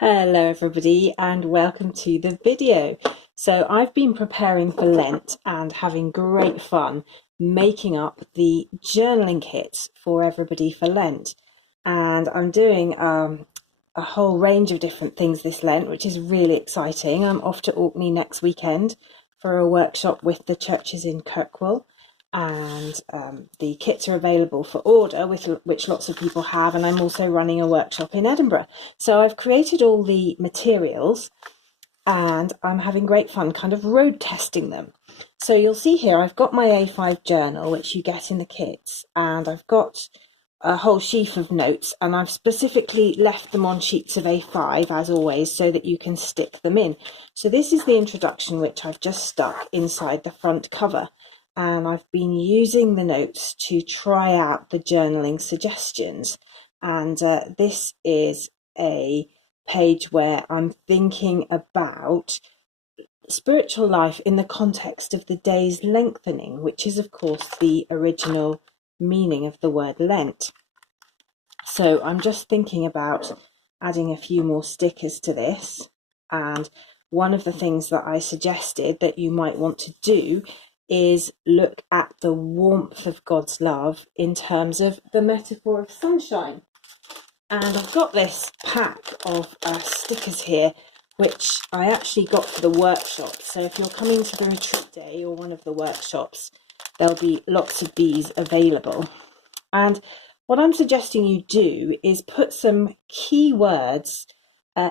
Hello everybody and welcome to the video. So I've been preparing for Lent and having great fun making up the journaling kits for everybody for Lent. And I'm doing a whole range of different things this Lent, which is really exciting. I'm off to Orkney next weekend for a workshop with the churches in Kirkwall. And the kits are available for order, which lots of people have, and I'm also running a workshop in Edinburgh. So I've created all the materials and I'm having great fun kind of road testing them. So you'll see here I've got my A5 journal, which you get in the kits, and I've got a whole sheaf of notes, and I've specifically left them on sheets of A5 as always so that you can stick them in. So this is the introduction, which I've just stuck inside the front cover. And I've been using the notes to try out the journaling suggestions. And this is a page where I'm thinking about spiritual life in the context of the day's lengthening, which is, of course, the original meaning of the word Lent. So I'm just thinking about adding a few more stickers to this. And one of the things that I suggested that you might want to do is look at the warmth of God's love in terms of the metaphor of sunshine. And I've got this pack of stickers here, which I actually got for the workshop. So if you're coming to the retreat day or one of the workshops, there'll be lots of these available. And what I'm suggesting you do is put some keywords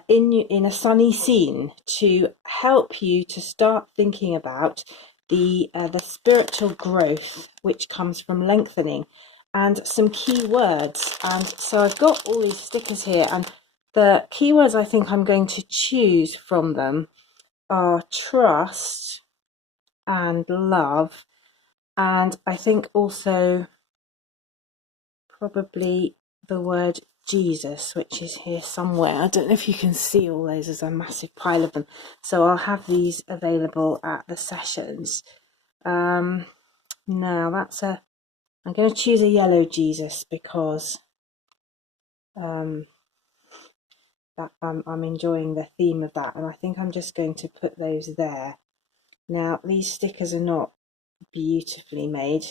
in a sunny scene to help you to start thinking about the spiritual growth which comes from lengthening, and some key words. And so I've got all these stickers here, and the keywords I think I'm going to choose from them are trust and love, and I think also probably the word Jesus, which is here somewhere. I don't know if you can see all those, there's a massive pile of them. So I'll have these available at the sessions. Now I'm going to choose a yellow Jesus because that I'm enjoying the theme of that, and I think I'm just going to put those there. Now these stickers are not beautifully made,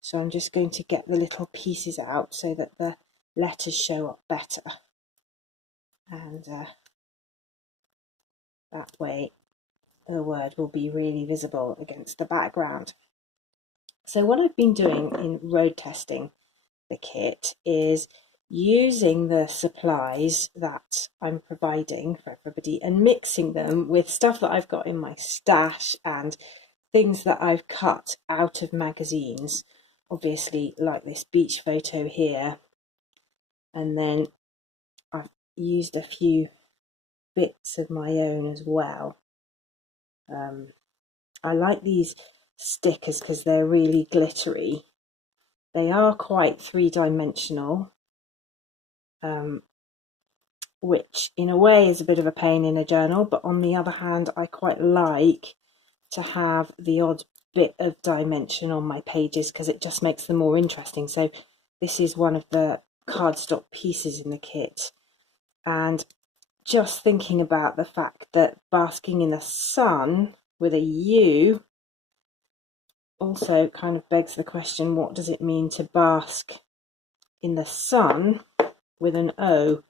so I'm just going to get the little pieces out so that the letters show up better, and that way the word will be really visible against the background. So what I've been doing in road testing the kit is using the supplies that I'm providing for everybody and mixing them with stuff that I've got in my stash and things that I've cut out of magazines, obviously, like this beach photo here. And then I've used a few bits of my own as well. I like these stickers because they're really glittery. They are quite three-dimensional, which in a way is a bit of a pain in a journal, but on the other hand, I quite like to have the odd bit of dimension on my pages because it just makes them more interesting. So this is one of the cardstock pieces in the kit, and just thinking about the fact that basking in the sun with a U also kind of begs the question, what does it mean to bask in the sun with an O?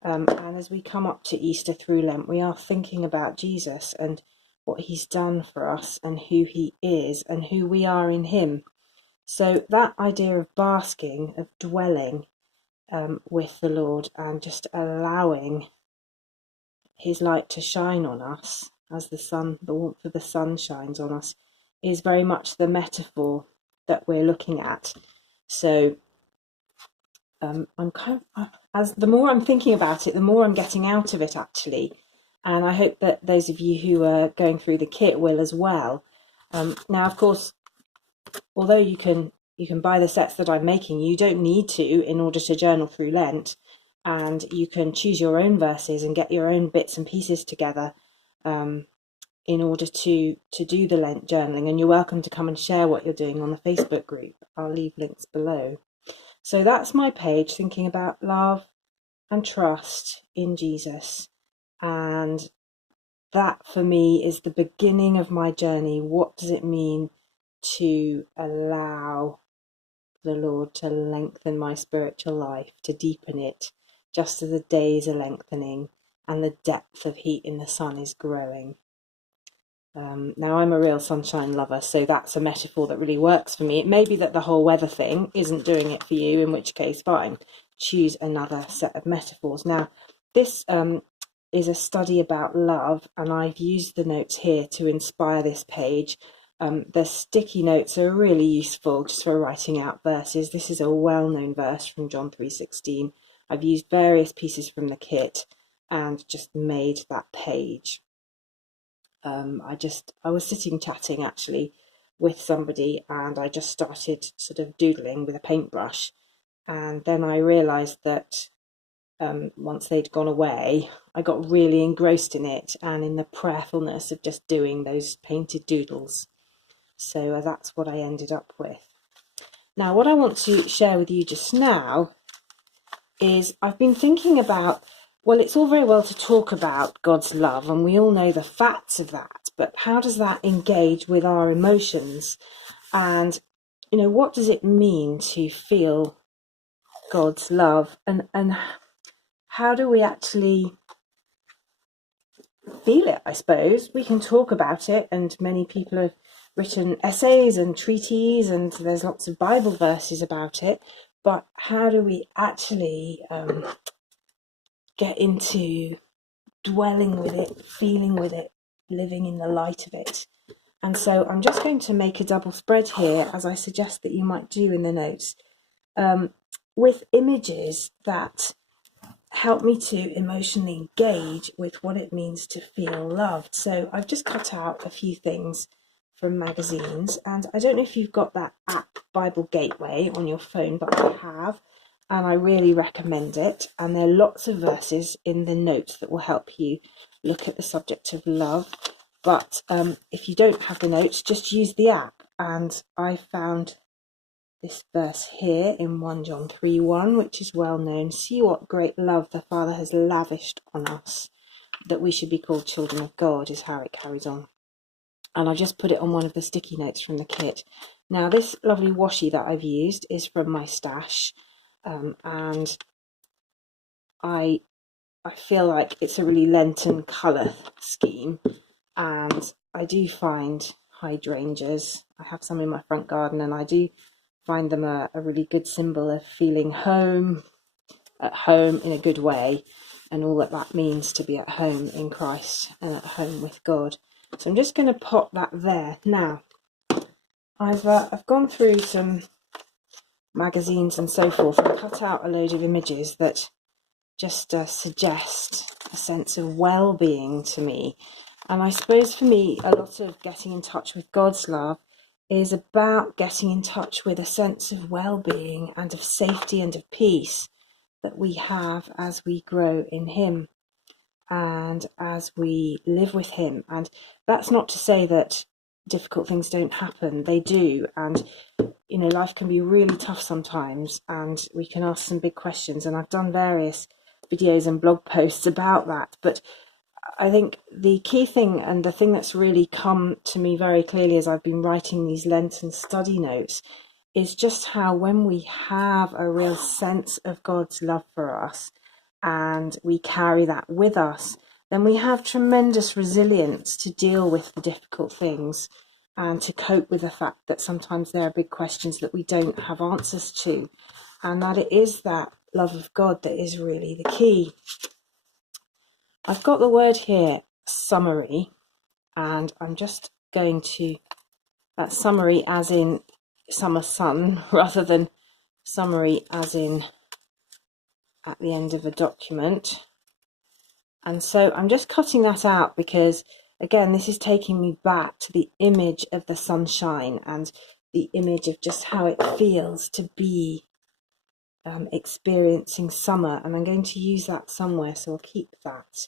And as we come up to Easter through Lent, we are thinking about Jesus and what he's done for us and who he is and who we are in him. So that idea of basking, of dwelling with the Lord and just allowing his light to shine on us as the warmth of the sun shines on us, is very much the metaphor that we're looking at. So I'm kind of, as the more I'm thinking about it, the more I'm getting out of it actually, and I hope that those of you who are going through the kit will as well. Now, of course, although you can buy the sets that I'm making, you don't need to in order to journal through Lent, and you can choose your own verses and get your own bits and pieces together in order to do the Lent journaling. And you're welcome to come and share what you're doing on the Facebook group. I'll leave links below. So that's my page, thinking about love and trust in Jesus. And that for me is the beginning of my journey. What does it mean to allow the Lord to lengthen my spiritual life, to deepen it, just as the days are lengthening and the depth of heat in the sun is growing? Now, I'm a real sunshine lover, so that's a metaphor that really works for me. It may be that the whole weather thing isn't doing it for you, in which case, fine, choose another set of metaphors. Now, this is a study about love, and I've used the notes here to inspire this page. The sticky notes are really useful just for writing out verses. This is a well-known verse from John 3:16. I've used various pieces from the kit and just made that page. I was sitting chatting actually with somebody, and I just started sort of doodling with a paintbrush, and then I realised that once they'd gone away, I got really engrossed in it and in the prayerfulness of just doing those painted doodles. So that's what I ended up with. Now, what I want to share with you just now is I've been thinking about, well, it's all very well to talk about God's love, and we all know the facts of that, but how does that engage with our emotions? And, what does it mean to feel God's love? And how do we actually feel it, I suppose? We can talk about it, and many people have written essays and treatises, and there's lots of Bible verses about it, but how do we actually get into dwelling with it, feeling with it, living in the light of it? And so I'm just going to make a double spread here, as I suggest that you might do in the notes, with images that help me to emotionally engage with what it means to feel loved. So I've just cut out a few things from magazines, and I don't know if you've got that app Bible Gateway on your phone, but I have, and I really recommend it. And there are lots of verses in the notes that will help you look at the subject of love. But if you don't have the notes, just use the app. And I found this verse here in 1 John 3:1, which is well known. See what great love the Father has lavished on us, that we should be called children of God, is how it carries on. And I just put it on one of the sticky notes from the kit. Now, this lovely washi that I've used is from my stash, and I feel like it's a really Lenten colour scheme, and I do find hydrangeas, I have some in my front garden, and I do find them a really good symbol of feeling at home in a good way, and all that means to be at home in Christ and at home with God. So I'm just going to pop that there. Now, I've gone through some magazines and so forth and cut out a load of images that just suggest a sense of well-being to me. And I suppose for me, a lot of getting in touch with God's love is about getting in touch with a sense of well-being and of safety and of peace that we have as we grow in Him and as we live with Him. And that's not to say that difficult things don't happen. They do. And, life can be really tough sometimes, and we can ask some big questions. And I've done various videos and blog posts about that. But I think the key thing, and the thing that's really come to me very clearly as I've been writing these Lenten study notes, is just how when we have a real sense of God's love for us and we carry that with us, then we have tremendous resilience to deal with the difficult things and to cope with the fact that sometimes there are big questions that we don't have answers to, and that it is that love of God that is really the key. I've got the word here, summary, and I'm just going to, summary as in summer sun, rather than summary as in at the end of a document. And so I'm just cutting that out because, again, this is taking me back to the image of the sunshine and the image of just how it feels to be experiencing summer. And I'm going to use that somewhere, so I'll keep that.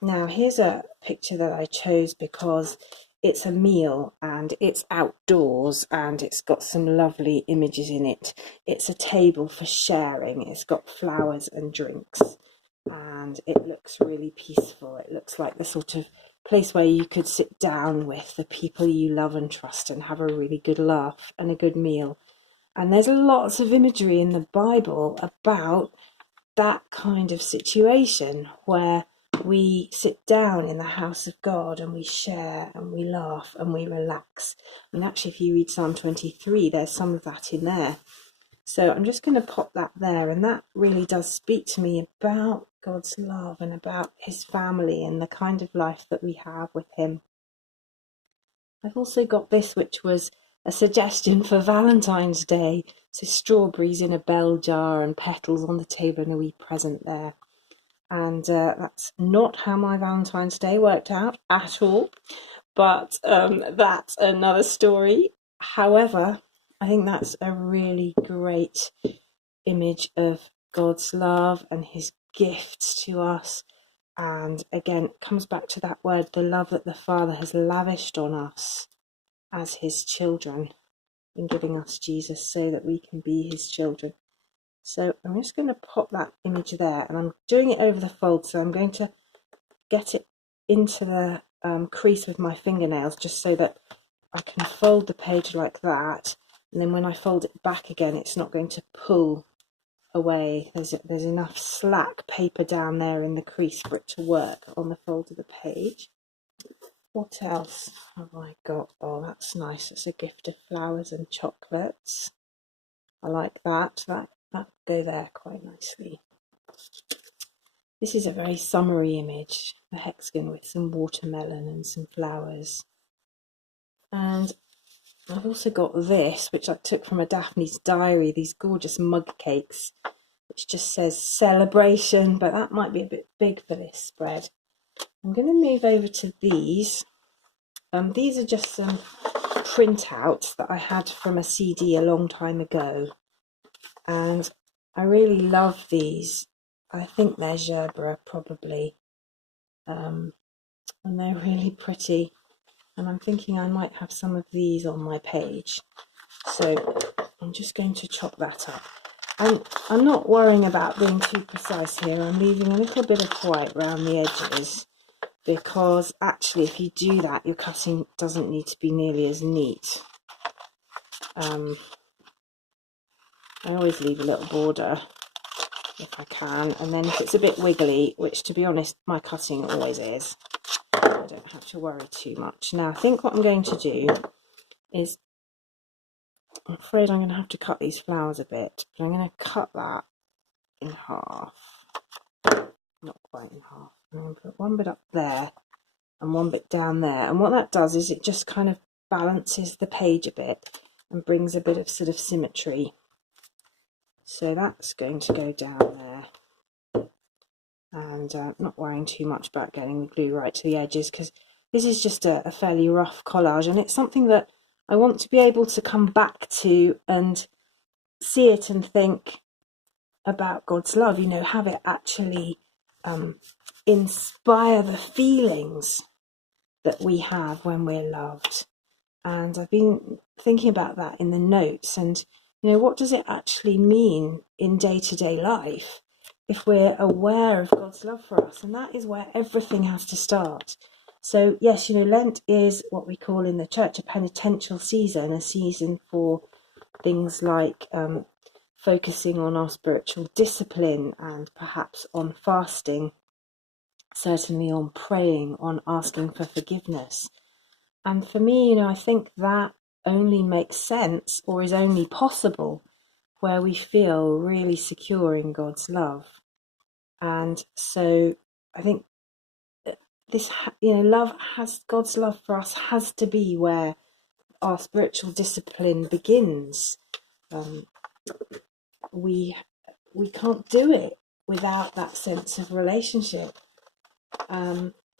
Now, here's a picture that I chose because it's a meal and it's outdoors and it's got some lovely images in it. It's a table for sharing. It's got flowers and drinks. and it looks really peaceful. It looks like the sort of place where you could sit down with the people you love and trust and have a really good laugh and a good meal. And there's lots of imagery in the Bible about that kind of situation where we sit down in the house of God and we share and we laugh and we relax. I mean, actually, if you read Psalm 23, there's some of that in there. So I'm just going to pop that there, and that really does speak to me about God's love and about his family and the kind of life that we have with him. I've also got this, which was a suggestion for Valentine's Day. So strawberries in a bell jar and petals on the table and a wee present there. And that's not how my Valentine's Day worked out at all. But that's another story. However, I think that's a really great image of God's love and his gifts to us. And again, it comes back to that word, the love that the Father has lavished on us as his children in giving us Jesus so that we can be his children. So I'm just going to pop that image there, and I'm doing it over the fold, so I'm going to get it into the crease with my fingernails just so that I can fold the page like that, and then when I fold it back again it's not going to pull away. There's enough slack paper down there in the crease for it to work on the fold of the page. What else have I got? Oh, that's nice. It's a gift of flowers and chocolates. I like that. That go there quite nicely. This is a very summery image, a hexagon with some watermelon and some flowers. And I've also got this, which I took from a Daphne's diary, these gorgeous mug cakes, which just says celebration, but that might be a bit big for this spread. I'm going to move over to these. These are just some printouts that I had from a CD a long time ago, and I really love these. I think they're Gerbera probably, and they're really pretty, and I'm thinking I might have some of these on my page, so I'm just going to chop that up. I'm not worrying about being too precise here. I'm leaving a little bit of white around the edges, because actually if you do that your cutting doesn't need to be nearly as neat. I always leave a little border if I can, and then if it's a bit wiggly, which to be honest my cutting always is, I don't have to worry too much. Now I think what I'm going to do is, I'm afraid I'm going to have to cut these flowers a bit, but I'm going to cut that in half, not quite in half. I'm going to put one bit up there and one bit down there, and what that does is it just kind of balances the page a bit and brings a bit of sort of symmetry. So that's going to go down there, and not worrying too much about getting the glue right to the edges, because this is just a fairly rough collage, and it's something that I want to be able to come back to and see it and think about God's love, you know, have it actually inspire the feelings that we have when we're loved. And I've been thinking about that in the notes, and you know, what does it actually mean in day-to-day life if we're aware of God's love for us? And that is where everything has to start. So yes, you know, Lent is what we call in the church a penitential season, a season for things like focusing on our spiritual discipline and perhaps on fasting, certainly on praying, on asking for forgiveness. And for me, you know, I think that only makes sense, or is only possible, where we feel really secure in God's love. And so I think this, you know, God's love for us has to be where our spiritual discipline begins. We can't do it without that sense of relationship.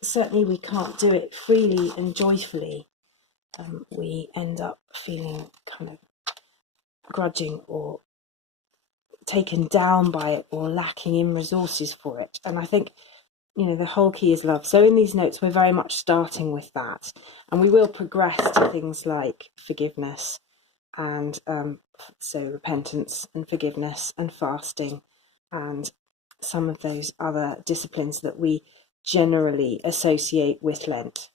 Certainly we can't do it freely and joyfully. We end up feeling kind of grudging or taken down by it or lacking in resources for it. And I think, you know, the whole key is love. So in these notes, we're very much starting with that. And we will progress to things like forgiveness and so repentance and forgiveness and fasting and some of those other disciplines that we generally associate with Lent.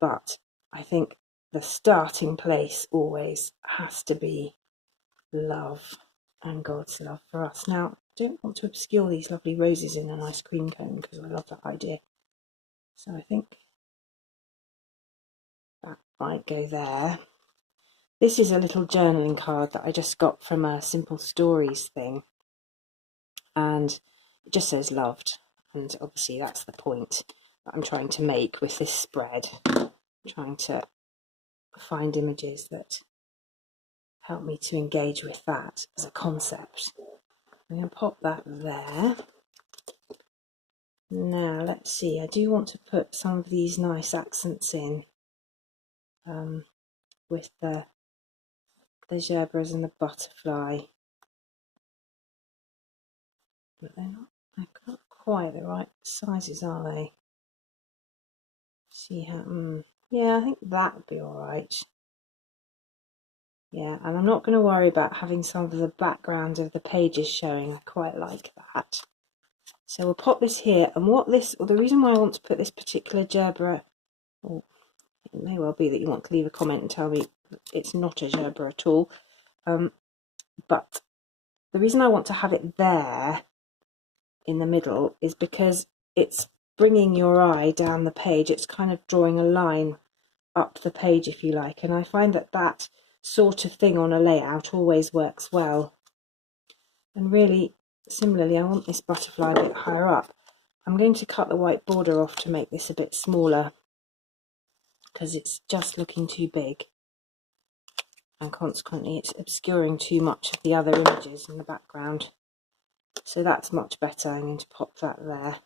But I think the starting place always has to be love and God's love for us. Now, I don't want to obscure these lovely roses in an ice cream cone because I love that idea. So I think that might go there. This is a little journaling card that I just got from a Simple Stories thing. And it just says loved. And obviously that's the point that I'm trying to make with this spread. I'm trying to find images that help me to engage with that as a concept. I'm going to pop that there. Now let's see, I do want to put some of these nice accents in with the zebras and the butterfly, but they're not quite the right sizes, are they? See how, yeah, I think that would be alright. Yeah, and I'm not going to worry about having some of the background of the pages showing. I quite like that. So we'll pop this here, and the reason why I want to put this particular gerbera, or it may well be that you want to leave a comment and tell me it's not a gerbera at all, but the reason I want to have it there in the middle is because it's bringing your eye down the page. It's kind of drawing a line up the page, if you like, and I find that that sort of thing on a layout always works well. And really, similarly, I want this butterfly a bit higher up. I'm going to cut the white border off to make this a bit smaller because it's just looking too big, and consequently it's obscuring too much of the other images in the background. So that's much better. I'm going to pop that there,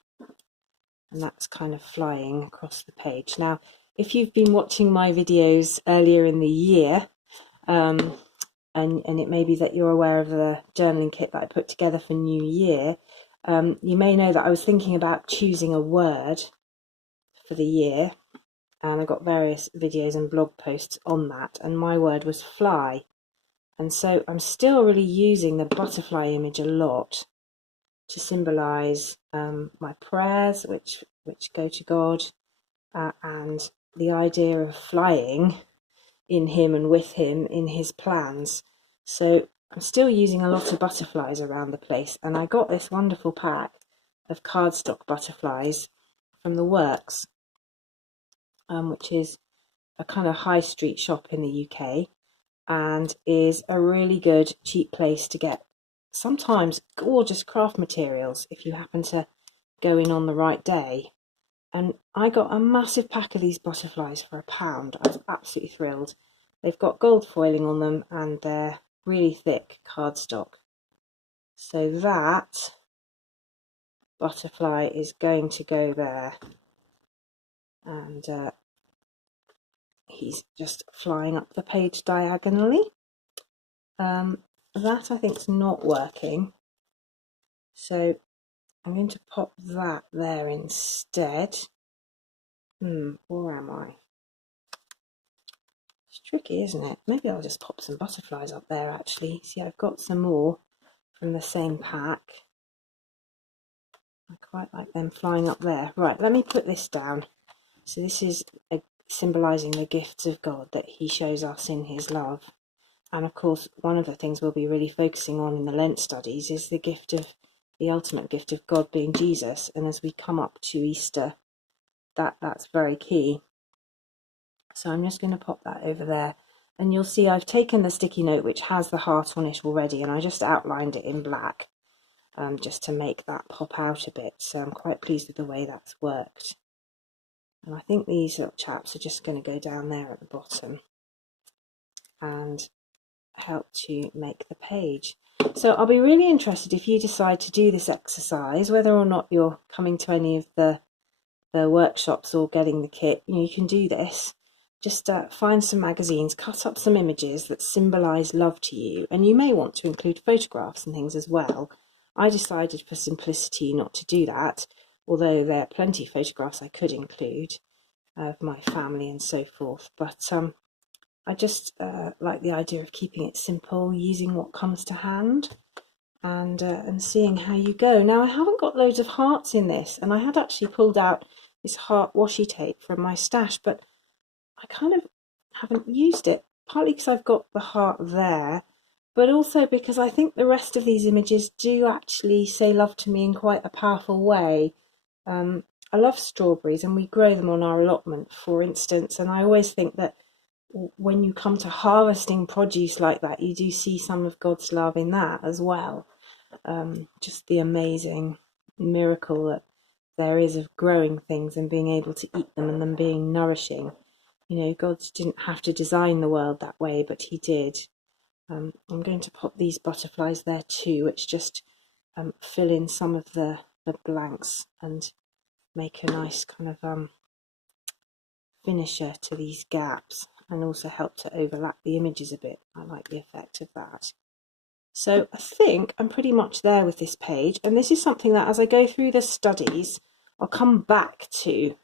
and that's kind of flying across the page. Now, if you've been watching my videos earlier in the year, and it may be that you're aware of the journaling kit that I put together for New Year, you may know that I was thinking about choosing a word for the year, and I got various videos and blog posts on that, and my word was fly. And so I'm still really using the butterfly image a lot to symbolise my prayers, which go to God, and the idea of flying in him and with him in his plans. So I'm still using a lot of butterflies around the place, and I got this wonderful pack of cardstock butterflies from the Works, which is a kind of high street shop in the UK, and is a really good cheap place to get sometimes gorgeous craft materials if you happen to go in on the right day. And I got a massive pack of these butterflies for £1. I was absolutely thrilled. They've got gold foiling on them, and they're really thick cardstock. So that butterfly is going to go there, and he's just flying up the page diagonally. That I think is not working, so I'm going to pop that there instead. Where am I? It's tricky, isn't it? Maybe I'll just pop some butterflies up there actually. See, I've got some more from the same pack. I quite like them flying up there. Right, let me put this down. So this is symbolising the gifts of God that he shows us in his love. And of course, one of the things we'll be really focusing on in the Lent studies is the ultimate gift of God being Jesus. And as we come up to Easter, that's very key. So I'm just going to pop that over there. And you'll see I've taken the sticky note which has the heart on it already, and I just outlined it in black just to make that pop out a bit. So I'm quite pleased with the way that's worked. And I think these little chaps are just going to go down there at the bottom and help to make the page. So I'll be really interested if you decide to do this exercise, whether or not you're coming to any of the workshops or getting the kit. You can do this. Just find some magazines, cut up some images that symbolise love to you, and you may want to include photographs and things as well. I decided for simplicity not to do that, although there are plenty of photographs I could include of my family and so forth. But I just like the idea of keeping it simple, using what comes to hand. and seeing how you go. Now, I haven't got loads of hearts in this, and I had actually pulled out this heart washi tape from my stash, but I kind of haven't used it, partly because I've got the heart there, but also because I think the rest of these images do actually say love to me in quite a powerful way. I love strawberries, and we grow them on our allotment, for instance, and I always think that when you come to harvesting produce like that, you do see some of God's love in that as well. Just the amazing miracle that there is of growing things and being able to eat them and them being nourishing. You know, God didn't have to design the world that way, but he did. I'm going to pop these butterflies there too, which just fill in some of the blanks and make a nice kind of finisher to these gaps, and also help to overlap the images a bit. I like the effect of that. So I think I'm pretty much there with this page, and this is something that as I go through the studies, I'll come back to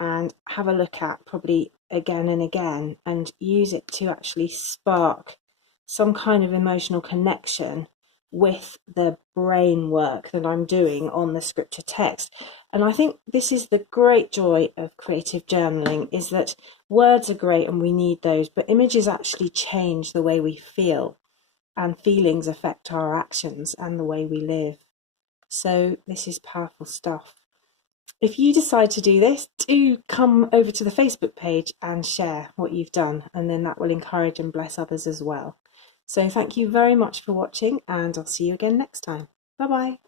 and have a look at probably again and again, and use it to actually spark some kind of emotional connection with the brain work that I'm doing on the scripture text. And I think this is the great joy of creative journaling, is that words are great and we need those, but images actually change the way we feel, and feelings affect our actions and the way we live. So this is powerful stuff. If you decide to do this, do come over to the Facebook page and share what you've done, and then that will encourage and bless others as well. So thank you very much for watching, and I'll see you again next time. Bye bye.